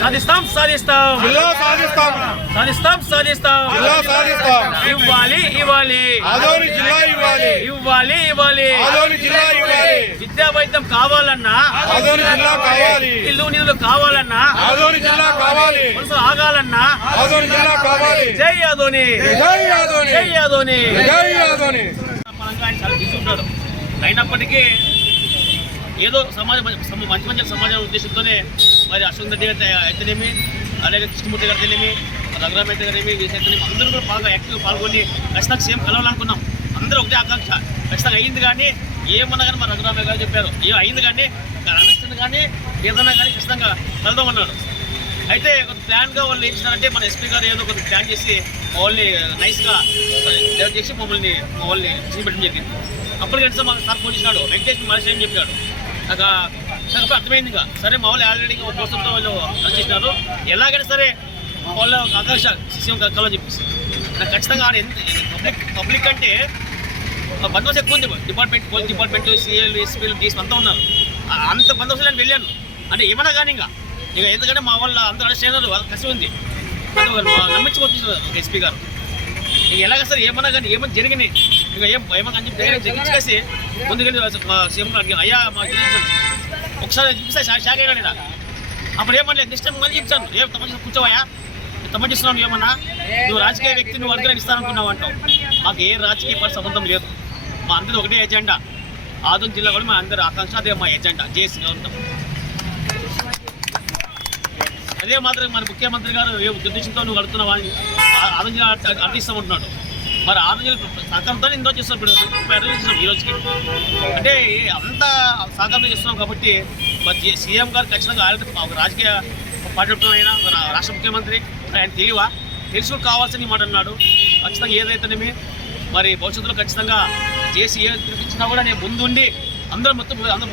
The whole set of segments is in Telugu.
సాధిస్తాం సాధిస్తాం జిల్లా సాధిస్తాం సాధిస్తాం సాధిస్తాం జిల్లా సాధిస్తాం ఇవ్వాలి ఇవ్వాలి ఆదోని జిల్లా ఇవ్వాలి ఇవ్వాలి ఇవ్వాలి ఆదోని జిల్లా ఇవ్వాలి విద్యా వైద్యం కావాలన్నా ఆదోని జిల్లా కావాలి ఇల్లు నిధులు కావాలన్నా ఆదోని జిల్లా కావాలి వలస ఆగాలన్నా ఆదోని జిల్లా కావాలి జై ఆదోని జై ఆదోని జై ఆదోని జై ఆదోని పరంగా ఆయన చాలా బిజీ ఉంటాడు. అయినప్పటికీ ఏదో మంచి మంచి సమాజ ఉద్దేశంతోనే మరి అశ్వన్ రెడ్డి గారి అయితేనేమి, అలాగే కృష్ణమూర్తి గారు అయితేనేమి, రఘురామయ్య గారేమి, అయితేనేమి అందరూ కూడా బాగా యాక్టివ్గా పాల్గొని ఖచ్చితంగా సేమ్ కలవాలనుకున్నాం. అందరూ ఒకటే ఆకాంక్ష ఖచ్చితంగా అయింది. కానీ ఏమన్నా కానీ మా రఘురామయ్య గారు చెప్పారు అయింది. కానీ రమేష్ని కానీ ఏదన్నా కానీ ఖచ్చితంగా కలుద్దామన్నాడు. అయితే కొంత ప్లాన్గా వాళ్ళు ఏం చేశారంటే మన ఎస్పీ గారు ఏదో కొంత ప్లాన్ చేసి వాళ్ళని నైస్గా చేసి మా వాళ్ళని పెట్టడం జరిగింది. అప్పటికంటే మాకు సార్ ఫోన్ చేసినాడు, వెంకటేష్ మహేష్ ఏం చెప్పాడు. నాకు అర్థమైంది. ఇంకా సరే మా వాళ్ళు ఆల్రెడీ ఒక కోసంతో వాళ్ళు చేసినారు. ఎలాగైనా సరే వాళ్ళ ఆకాంక్ష సీఎం కలవాలని చెప్పేసి నాకు ఖచ్చితంగా పబ్లిక్ అంటే బందోబస్తు ఎక్కువ ఉంది. పోలీస్ డిపార్ట్మెంట్, సీఏలు, ఎస్పీలు, డీఎస్పీ అంతా ఉన్నారు. అంత బందోబస్తు నేను వెళ్ళాను అంటే ఏమన్నా కానీ ఇక ఎందుకంటే మా వాళ్ళు అందరూ అరెస్ట్ అయినారు, కసి ఉంది. నమ్మించుకొచ్చేసారు ఎస్పీ గారు. ఇక ఎలాగ సార్ ఏమన్నా కానీ ఏమన్నా జరిగినాయి ఇక ఏమన్నా అని చెప్పి జరిగించేసి ముందుకెళ్ళి సీఎం అడిగాను, అయ్యా మాకు తెలియదు ఒకసారి చూపిస్తే షాక్ అయినా నేను. అప్పుడు ఏమన్నా నెక్స్ట్ టైం మళ్ళీ చెప్తాను, ఏం తమ కూర్చోవా తమ్మిస్తున్నాను, ఏమన్నా నువ్వు రాజకీయ వ్యక్తి నువ్వు వర్గానికి ఇస్తాననుకున్నావు అంటావు. మాకు ఏ రాజకీయ పార్టీ సంబంధం లేదు. మా అందరిది ఒకటే ఎజెండా. ఆదోని జిల్లా కూడా మా అందరి ఆకాంక్ష, అదే మా ఎజెండా. జేసీగా ఉంటాం. అదే మాత్రం మన ముఖ్యమంత్రి గారు ఏ ఉద్దేశంతో నువ్వు కడుతున్నావా అని ఆదోని జిల్లా అర్థిస్తామంటున్నాడు. మరి ఆదోని జిల్లా సహకారంతో ఎంతో చేస్తున్నాం. ఇప్పుడు 30 చేస్తున్నాం ఈ రోజుకి. అంటే అంత సహకారం చేస్తున్నాం కాబట్టి మరి సీఎం గారు ఖచ్చితంగా ఒక రాజకీయ పార్టీ అయినా మన రాష్ట్ర ముఖ్యమంత్రి ఆయన తెలిసి కావాల్సిన మాట అన్నాడు. ఖచ్చితంగా ఏదైతేనేమి మరి భవిష్యత్తులో ఖచ్చితంగా చేసి ఏ తిరిగిచ్చినా కూడా నేను ముందుండి అందరూ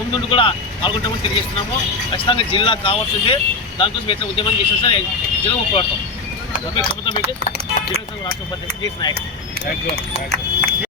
ముందుండి కూడా పాల్గొంటామని తెలియజేస్తున్నాము. ఖచ్చితంగా జిల్లా కావాల్సిందే. దానికోసం ఎట్లా ఉద్యమం చేసినా సరే జిల్లా పోరాడతాం. ప్రభుత్వం అయితే జిల్లా రాష్ట్ర ఉపాధ్యక్షుడు నాయకుడు.